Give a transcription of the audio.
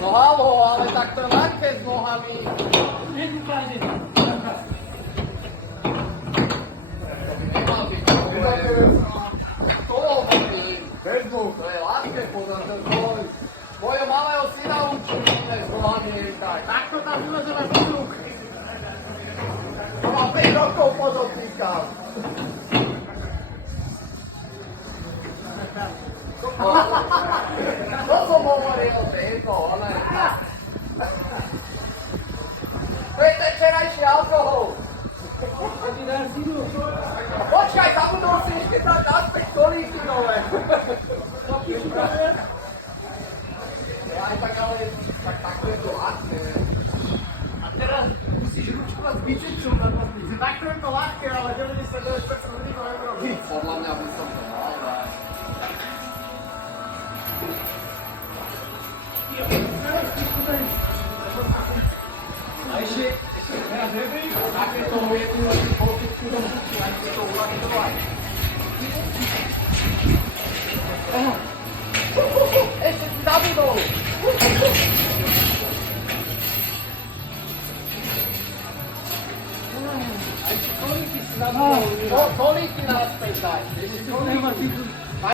No halo, ale tak to je ľahké s nohami. Nemal byť. To je ľahké podľa toho. Moje malého syna učili s nohami lietať. Takto tam vyleze na vzduch. To má 5 rokov podotýkam. To som hovoril, Tejko, ale... To je ten včerajší alkohol. Počkaj, zabudol si ešte dať naspäť stolíky nové. Aj tak, ale takto je to ľahké. A teraz musíš ručkovať s bicepsom na vlastnici. Takto je to ľahké, ale 99% ľudí to neurobí. Podľa mňa by som to mal dať. A ešte teraz nebej, takéto jednu polčitku do múky, aj si to uľahčovať. Ešte si zabudol! Aj si kolíky si zabudol. Kolíky naspäť daj. Ešte si kolíky.